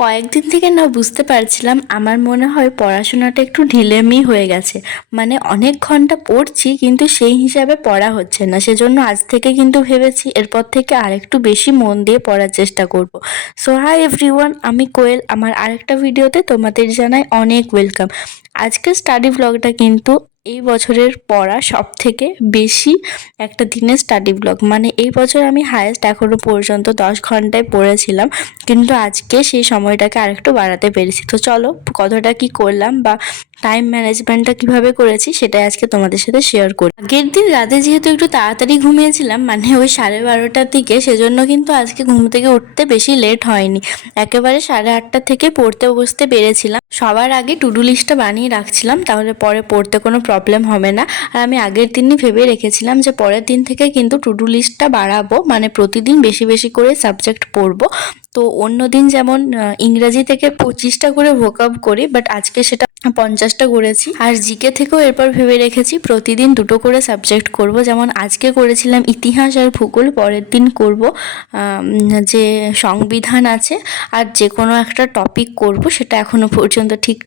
কয়েকদিন থেকে না বুঝতে পারছিলাম আমার মনে হয় পড়াশোনাটা একটু ঢিলেমি হয়ে গেছে। মানে অনেক ঘন্টা পড়ছি কিন্তু সেই হিসাবে পড়া হচ্ছে না। সেজন্য আজ থেকে কিন্তু ভেবেছি এরপর থেকে আরেকটু বেশি মন দিয়ে পড়ার চেষ্টা করব। সো হাই এভরিওয়ান, আমি কোয়েল। আমার আরেকটা ভিডিওতে তোমাদের জানাই অনেক ওয়েলকাম। আজকের স্টাডি ব্লগটা কিন্তু এই বছরের পড়া সব থেকে বেশি একটা দিনের স্টাডি ব্লগ। মানে এই বছর আমি হায়েস্ট এখনো পর্যন্ত 10 ঘন্টায় পড়েছিলাম, কিন্তু আজকে সেই সময়টাকে আরেকটু বাড়াতে পেরেছি। তো চলো কতটা কি করলাম বা টাইম ম্যানেজমেন্টটা কিভাবে করেছি সেটাই আজকে তোমাদের সাথে শেয়ার করি। আগের দিন রাতে যেহেতু একটু তাড়াতাড়ি ঘুমিয়েছিলাম, মানে ওই 12:30টার দিকে, সেজন্য কিন্তু আজকে ঘুম থেকে উঠতে বেশি লেট হয়নি। একেবারে 8:30 থেকে পড়তে বসতে পেরেছিলাম। সবার আগে টু ডু লিস্টটা বানিয়ে রাখছিলাম, তাহলে পরে পড়তে কোনো প্রবলেম হবে না। আর আমি আগের দিনই ভেবে রেখেছিলাম যে পরের দিন থেকে কিন্তু টু ডু লিস্টটা বাড়াবো, মানে প্রতিদিন বেশি বেশি করে সাবজেক্ট পড়বো। তো অন্য দিন যেমন ইংরাজি থেকে 25টা করে ভোকাব করি, বাট আজকে সেটা 50টা করেছি। আর জিকে থেকেও এরপর ভেবে রেখেছি প্রতিদিন 2টো করে সাবজেক্ট করব। যেমন আজকে করেছিলাম ইতিহাস আর ভূগোল, পরের দিন করব যে সংবিধান আছে আর যে কোনো একটা টপিক করব। সেটা এখনো পর্যন্ত ঠিক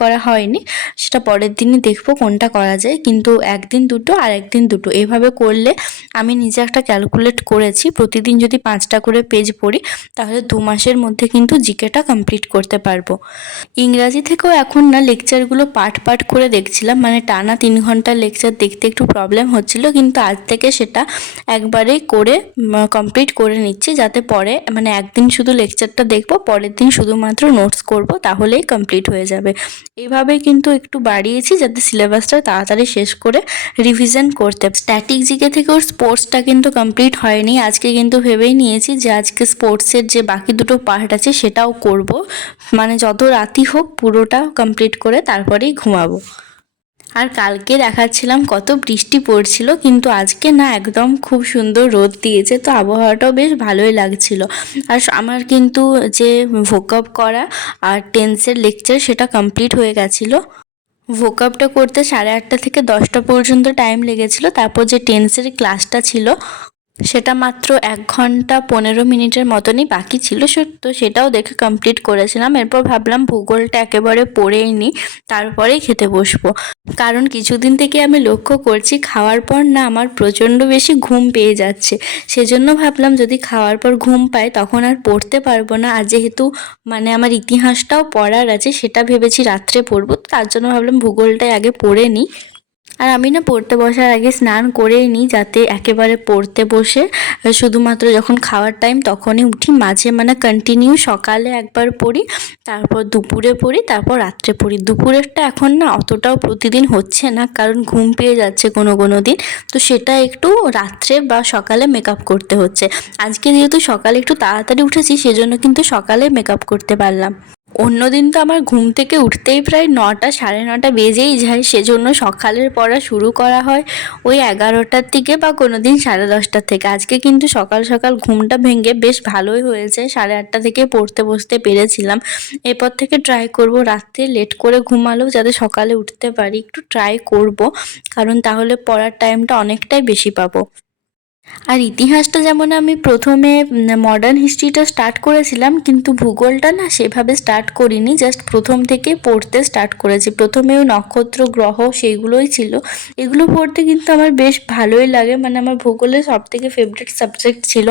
করা হয়নি। সেটা পরের দিনই দেখবো কোনটা করা যায়, কিন্তু একদিন দুটো আর একদিন দুটো এভাবে করলে আমি নিজে একটা ক্যালকুলেট করেছি, প্রতিদিন যদি 5টা করে পেজ পড়ি তাহলে 2 মাসের মধ্যে কিন্তু জিকেটা কমপ্লিট করতে পারবো। ইংরাজি থেকেও এখন না লেকচারগুলো পার্ট পার্ট করে দেখছিলাম, মানে টানা 3 ঘন্টার লেকচার দেখতে একটু প্রবলেম হচ্ছিল, কিন্তু আজ থেকে সেটা একবারেই করে কমপ্লিট করে নিচ্ছি, যাতে পরে মানে একদিন শুধু লেকচারটা দেখবো, পরের দিন শুধুমাত্র নোটস করব, তাহলেই কমপ্লিট হয়ে যাবে। এইভাবে কিন্তু একটু বাড়িয়েছি যাতে সিলেবাসটা তাড়াতাড়ি শেষ করে রিভিশন করতে। স্ট্যাটিক জিকে থেকেও স্পোর্টসটা কিন্তু কমপ্লিট হয়নি। আজকে কিন্তু ভেবেই নিয়েছি যে আজকে স্পোর্টসের যে বাকি দুটো পার্ট আছে সেটাও করব, মানে যত রাতই হোক পুরোটা কমপ্লিট করে তারপরেই ঘুমাবো। আর কালকে দেখাচ্ছিলাম কত বৃষ্টি পড়ছিল, কিন্তু আজকে না একদম খুব সুন্দর রোদ দিয়েছে, তো আবহাওয়াটাও বেশ ভালোই লাগছিল। আর আমার কিন্তু যে ভোকাব করা আর টেন্সের লেকচার সেটা কমপ্লিট হয়ে গেছিলো। ভোকাবটা করতে 8:30 থেকে 10টা পর্যন্ত টাইম লেগেছিল। তারপর যে টেন্সের ক্লাসটা ছিল সেটা মাত্র 1 ঘন্টা 15 মিনিটের মতনই বাকি ছিল, তো সেটাও দেখে কমপ্লিট করেছিলাম। এরপর ভাবলাম ভূগোলটা একেবারে পড়েই নিই, তারপরেই খেতে বসবো। কারণ কিছুদিন থেকে আমি লক্ষ্য করছি খাওয়ার পর না আমার প্রচণ্ড বেশি ঘুম পেয়ে যাচ্ছে। সেজন্য ভাবলাম যদি খাওয়ার পর ঘুম পাই তখন আর পড়তে পারবো না। আর যেহেতু মানে আমার ইতিহাসটাও পড়ার আছে, সেটা ভেবেছি রাত্রে পড়বো, তো তার জন্য ভাবলাম ভূগোলটাই আগে পড়ে নিই। আর আমি না পড়তে বসার আগে স্নান করেই নিই, যাতে একেবারে পড়তে বসে শুধুমাত্র যখন খাওয়ার টাইম তখনই উঠি। মাঝে মানে কন্টিনিউ সকালে একবার পড়ি, তারপর দুপুরে পড়ি, তারপর রাত্রে পড়ি। দুপুরেরটা এখন না অতটাও প্রতিদিন হচ্ছে না, কারণ ঘুম পেয়ে যাচ্ছে কোনো কোনো দিন, তো সেটা একটু রাত্রে বা সকালে মেকআপ করতে হচ্ছে। আজকে যেহেতু সকালে একটু তাড়াতাড়ি উঠেছি, সেজন্য কিন্তু সকালে মেকআপ করতে পারলাম। অন্যদিন তো আমার ঘুম থেকে উঠতেই প্রায় 9টা 9:30 বেজেই যায়, সেজন্য সকালের পড়া শুরু করা হয় ওই 11টার দিকে বা কোনো দিন 10:30টার থেকে। আজকে কিন্তু সকাল সকাল ঘুমটা ভেঙে বেশ ভালোই হয়েছে, 8:30 থেকে পড়তে বসতে পেরেছিলাম। এরপর থেকে ট্রাই করব রাত্রে লেট করে ঘুমালেও যাতে সকালে উঠতে পারি, একটু ট্রাই করব, কারণ তাহলে পড়ার টাইমটা অনেকটাই বেশি পাবো। আর ইতিহাসটা যেমন আমি প্রথমে মডার্ন হিস্ট্রিটা স্টার্ট করেছিলাম, কিন্তু ভূগোলটা না সেভাবে স্টার্ট করিনি, জাস্ট প্রথম থেকে পড়তে স্টার্ট করেছি। প্রথমেও নক্ষত্র গ্রহ সেইগুলোই ছিল, এগুলো পড়তে কিন্তু আমার বেশ ভালোই লাগে, মানে আমার ভূগোলের সব থেকে ফেভারিট সাবজেক্ট ছিল।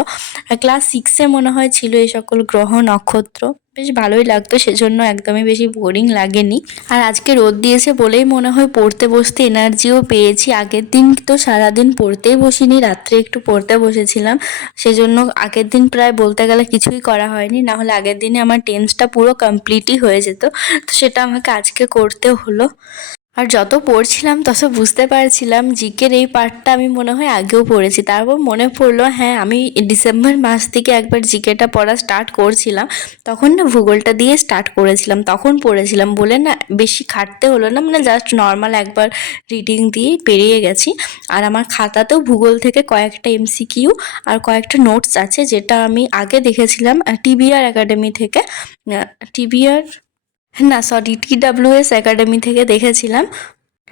আর ক্লাস 6-এ মনে হয় ছিল এই সকল গ্রহ নক্ষত্র, বেশ ভালোই লাগতো, সেজন্য একদমই বেশি বোরিং লাগেনি। আর আজকে রোদ দিয়েছে বলেই মনে হয় পড়তে বসতে এনার্জিও পেয়েছি। আগের দিন তো সারাদিন পড়তেই বসিনি, রাত্রে একটু পড়তে বসেছিলাম, সেজন্য আগের দিন প্রায় বলতে গেলে কিছুই করা হয়নি, না হলে আগের দিনে আমার টেন্সটা পুরো কমপ্লিটই হয়ে যেত, তো সেটা আমাকে আজকে করতে হলো। আর যত পড়ছিলাম তত বুঝতে পারছিলাম জিকের এই পার্টটা আমি মনে হয় আগেও পড়েছি। তারপর মনে পড়লো হ্যাঁ, আমি ডিসেম্বর মাস থেকে একবার জিকেটা পড়া স্টার্ট করছিলাম, তখন না ভূগোলটা দিয়ে স্টার্ট করেছিলাম, তখন পড়েছিলাম বলে না বেশি খাটতে হলো না, মানে জাস্ট নর্মাল একবার রিডিং দিয়েই পেরিয়ে গেছি। আর আমার খাতাতেও ভূগোল থেকে কয়েকটা এমসিকিউ আর কয়েকটা নোটস আছে, যেটা আমি আগে দেখেছিলাম টিবিআর একাডেমি থেকে, টিবিআর না সরি TWS একাডেমি থেকে দেখেছিলাম।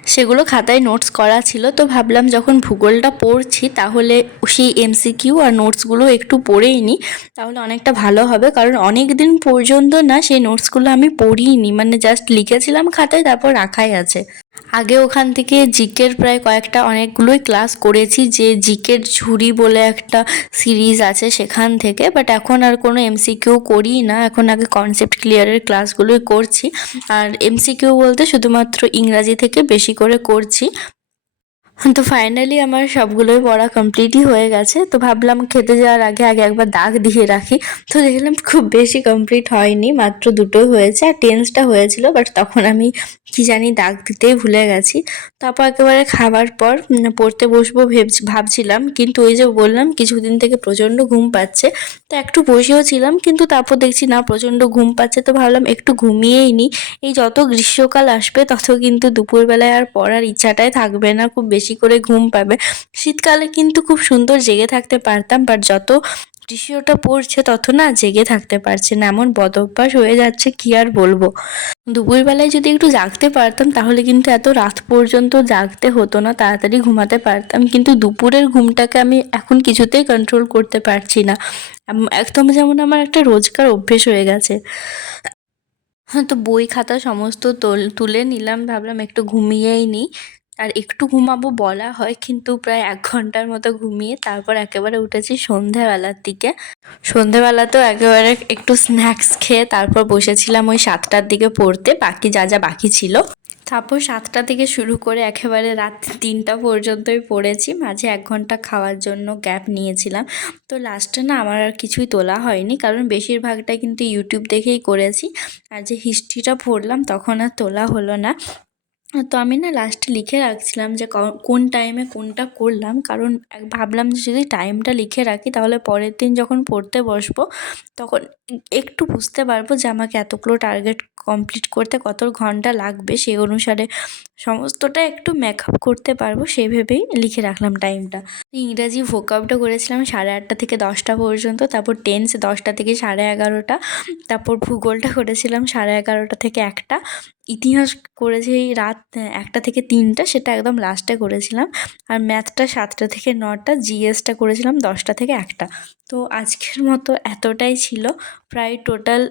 সেগুলো খাতায় নোটস করা ছিল। তো ভাবলাম যখন ভূগোলটা পড়ছি তাহলে সেই এমসিকিউ আর নোটসগুলো একটু পড়েই নিই, তাহলে অনেকটা ভালো হবে। কারণ অনেক দিন পর্যন্ত না সেই নোটসগুলো আমি পড়িইনি, মানে জাস্ট লিখেছিলাম খাতায়, তারপর রাখাই আছে। আগে ওখান থেকে জিকের প্রায় অনেকগুলোই ক্লাস করেছি, যে জিকের ঝুড়ি বলে একটা সিরিজ আছে সেখান থেকে। বাট এখন আর কোনো এমসিকিউ করিই না, এখন আগে কনসেপ্ট ক্লিয়ারের ক্লাসগুলোই করছি। আর এমসিকিউ বলতে শুধুমাত্র ইংরাজি থেকে বেশি করে করছি। তো ফাইনালি আমার সবগুলোই পড়া কমপ্লিটই হয়ে গেছে। তো ভাবলাম খেতে যাওয়ার আগে আগে একবার দাগ দিয়ে রাখি। তো দেখলাম খুব বেশি কমপ্লিট হয়নি, মাত্র দুটোই হয়েছে, আর টেন্সটা হয়েছিল, বাট তখন আমি কি জানি দাগ দিতেই ভুলে গেছি। তারপর একেবারে খাবার পর পড়তে বসবো ভাবছিলাম, কিন্তু ওই যে বললাম কিছুদিন থেকে প্রচণ্ড ঘুম পাচ্ছে। তো একটু বসেও ছিলাম, কিন্তু তারপর দেখছি না প্রচণ্ড ঘুম পাচ্ছে। তো ভাবলাম একটু ঘুমিয়েই নিই। এই যত গ্রীষ্মকাল আসবে তত কিন্তু দুপুরবেলায় আর পড়ার ইচ্ছাটাই থাকবে না, খুব বেশি করে ঘুম পাবে। শীতকালে কিন্তু খুব সুন্দর জেগে থাকতে পারতাম, বাট যত গ্রীষ্মটা পড়ছে তত না জেগে থাকতে পারছে না, এমন বদভ্যাস হয়ে যাচ্ছে, কি আর বলবো। দুপুরবেলায় যদি একটু জাগতে পারতাম তাহলে কিন্তু এত রাত পর্যন্ত জাগতে হতো না, তাড়াতাড়ি ঘুমাতে পারতাম। কিন্তু দুপুরের ঘুমটাকে আমি এখন কিছুতেই কন্ট্রোল করতে পারছি না, একদম যেমন আমার একটা রোজকার অভ্যেস হয়ে গেছে। হ্যাঁ, তো বই খাতা সমস্ত তুলে নিলাম, ভাবলাম একটু ঘুমিয়েই নিই। আর একটু ঘুমাবো বলা হয়, কিন্তু প্রায় 1 ঘন্টার মতো ঘুমিয়ে তারপর একেবারে উঠেছি সন্ধেবেলার দিকে। সন্ধেবেলাতেও একেবারে একটু স্ন্যাক্স খেয়ে তারপর বসেছিলাম ওই 7টার দিকে পড়তে, বাকি যা বাকি ছিল। তারপর 7টা থেকে শুরু করে একেবারে রাত 3টা পর্যন্তই পড়েছি, মাঝে 1 ঘন্টা খাওয়ার জন্য গ্যাপ নিয়েছিলাম। তো লাস্টে না আমার আর কিছুই তোলা হয়নি, কারণ বেশিরভাগটা কিন্তু ইউটিউব দেখেই করেছি। আর যে হিস্ট্রিটা পড়লাম তখন আর তোলা হলো না। তো আমি না লাস্টে লিখে রাখছিলাম যে কোন টাইমে কোনটা করলাম, কারণ ভাবলাম যে যদি টাইমটা লিখে রাখি তাহলে পরের দিন যখন পড়তে বসবো তখন একটু বুঝতে পারবো যে আমাকে এতগুলো টার্গেট কমপ্লিট করতে কত ঘন্টা লাগবে, সেই অনুসারে সমস্তটা একটু মেকআপ করতে পারবো, সেই ভেবেই লিখে রাখলাম টাইমটা। ইংরাজি ভোকাবটা করেছিলাম 8:30 থেকে 10টা পর্যন্ত, তারপর টেন্স 10টা থেকে 11:30, তারপর ভূগোলটা করেছিলাম 11:30 থেকে 1টা, ইতিহাস করেছি রাত 1টা থেকে 3টা, সেটা একদম লাস্টে করেছিলাম। আর ম্যাথটা 7টা থেকে 9টা, জিএসটা করেছিলাম 10টা থেকে 1টা। তো আজকের মতো এতটাই ছিল। প্রায় টোটাল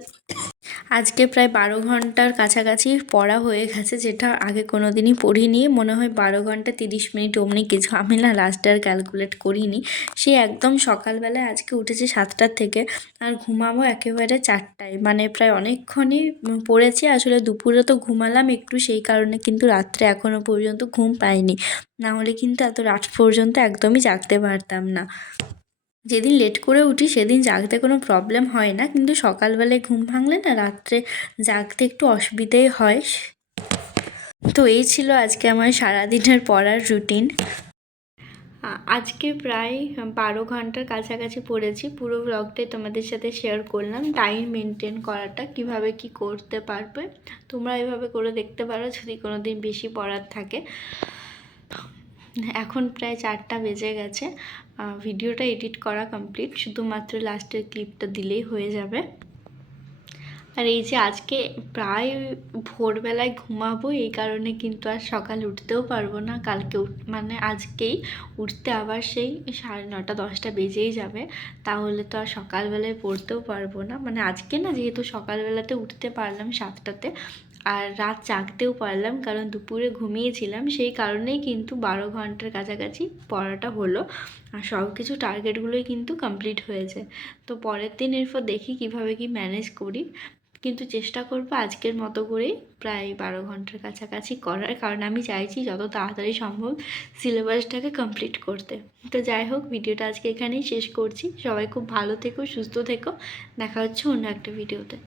আজকে প্রায় 12 ঘন্টার কাছাকাছি পড়া হয়ে গেছে, যেটা আগে কোনো দিনই পড়িনি। মনে হয় 12 ঘন্টা 30 মিনিট অমনি কিছু, আমি না লাস্টে আর ক্যালকুলেট করিনি। সে একদম সকালবেলায় আজকে উঠেছি 7টার থেকে, আর ঘুমাবো একেবারে 4টায়, মানে প্রায় অনেকক্ষণই পড়েছি। আসলে দুপুরে তো ঘুমালাম একটু, সেই কারণে কিন্তু রাত্রে এখনও পর্যন্ত ঘুম পাইনি, না হলে কিন্তু এত রাত পর্যন্ত একদমই জাগতে পারতাম না। যেদিন লেট করে উঠি সেদিন জাগতে কোনো প্রবলেম হয় না, কিন্তু সকালবেলায় ঘুম ভাঙলে না রাত্রে জাগতে একটু অসুবিধেই হয়। তো এই ছিল আজকে আমার সারাদিনের পড়ার রুটিন। আজকে প্রায় 12 ঘন্টার কাছাকাছি পড়েছি। পুরো ব্লগটাই তোমাদের সাথে শেয়ার করলাম, টাইম মেনটেন করাটা কিভাবে কি করতে পারবে তোমরা এভাবে করে দেখতে পারো যদি কোনো দিন বেশি পড়ার থাকে। এখন প্রায় 4টা বেজে গেছে, ভিডিওটা এডিট করা কমপ্লিট, শুধুমাত্র লাস্টের ক্লিপটা দিলেই হয়ে যাবে। আর এই যে আজকে প্রায় ভোরবেলায় ঘুমাবো, এই কারণে কিন্তু আর সকালে উঠতেও পারবো না। কালকে মানে আজকেই উঠতে আবার সেই 9:30 10টা বেজেই যাবে, তাহলে তো আর সকালবেলায় পড়তেও পারবো না। মানে আজকে না, যেহেতু সকালবেলাতে উঠতে পারলাম 7টাতে, আর রাত জাগতেও পারলাম, কারণ দুপুরে ঘুমিয়েছিলাম, সেই কারণেই কিন্তু 12 ঘন্টার কাছাকাছি পড়াটা হলো। আর সব কিছু টার্গেটগুলোই কিন্তু কমপ্লিট হয়েছে। তো পরের দিন এরপর দেখি কিভাবে কি ম্যানেজ করি, কিন্তু চেষ্টা করবো আজকের মতো করেই প্রায় 12 ঘন্টার কাছাকাছি করার, কারণ আমি চাইছি যত তাড়াতাড়ি সম্ভব সিলেবাসটাকে কমপ্লিট করতে। তো যাই হোক, ভিডিওটা আজকে এখানেই শেষ করছি। সবাই খুব ভালো থেকো, সুস্থ থেকো, দেখা হচ্ছে অন্য একটা ভিডিওতে।